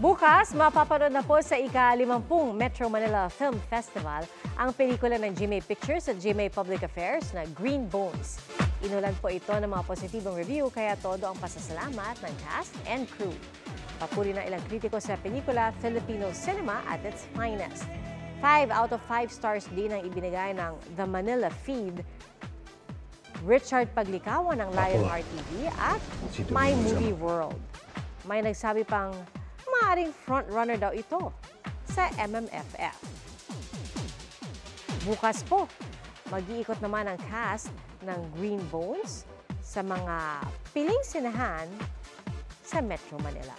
Bukas, mapapanood na po sa ika-50 Metro Manila Film Festival ang pelikula ng GMA Pictures at GMA Public Affairs na Green Bones. Inulan po ito ng mga positibong review kaya todo ang pasasalamat ng cast and crew. Papuri ng ilang kritiko sa pelikula, Filipino cinema at its finest. 5 out of 5 stars din ang ibinigay ng The Manila Feed, Richard Paglikawan ng Lion RTV at My Movie World. May nagsabi pang maaaring frontrunner daw ito sa MMFF. Bukas po, mag-iikot naman ang cast ng Green Bones sa mga piling sinahan sa Metro Manila.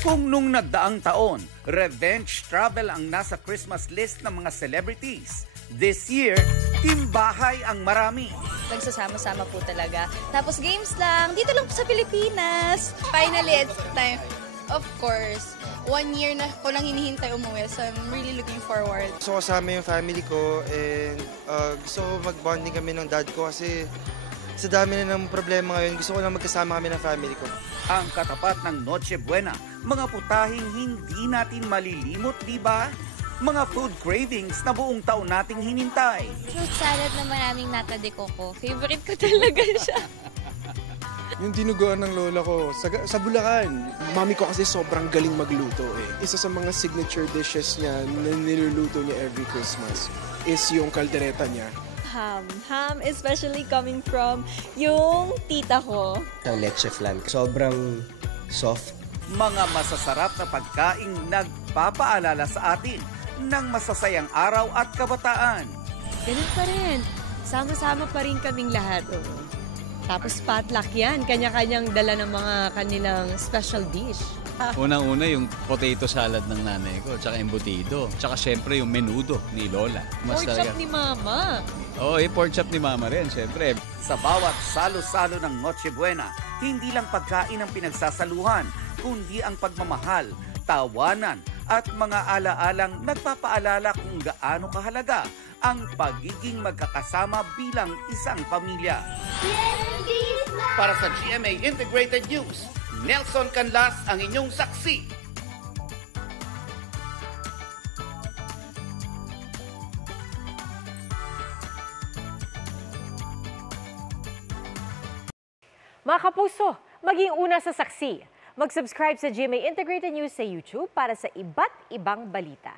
Kung nung nagdaang taon, revenge travel ang nasa Christmas list ng mga celebrities, this year, timbahay ang marami. Nagsasama-sama po talaga. Tapos games lang, dito lang po sa Pilipinas. Finally, it's time. Of course, 1 year na ko lang hinihintay umuwi, so I'm really looking forward. Gusto ko kasama yung family ko and gusto ko mag-bonding kami ng dad ko kasi sa dami na ng problema ngayon, gusto ko lang magkasama kami ng family ko. Ang katapat ng Noche Buena, mga putahing hindi natin malilimot, di ba? Mga food cravings na buong taon nating hinintay. Fruit salad na maraming nata de coco. Favorite ko talaga siya. Yung dinuguan ng lola ko sa Bulacan. Mami ko kasi sobrang galing magluto eh. Isa sa mga signature dishes niya na niluluto niya every Christmas is yung kaldereta niya. Ham especially coming from yung tita ko. Ang leche flan, sobrang soft. Mga masasarap na pagkaing nagpapaalala sa atin ng masasayang araw at kabataan. Ganun pa rin. Sama-sama pa rin kaming lahat. Tapos potluck yan. Kanya-kanyang dala ng mga kanilang special dish. Unang-una yung potato salad ng nanay ko, tsaka embutido. Tsaka syempre yung menudo ni Lola. Pork chop ni Mama. Oo, pork chop ni Mama rin, syempre. Sa bawat salo-salo ng Noche Buena, hindi lang pagkain ang pinagsasaluhan, kundi ang pagmamahal, tawanan, at mga alaalang nagpapaalala kung gaano kahalaga ang pagiging magkakasama bilang isang pamilya. Para sa GMA Integrated News, Nelson Canlas ang inyong saksi. Mga kapuso, maging una sa saksi. Mag-subscribe sa GMA Integrated News sa YouTube para sa iba't ibang balita.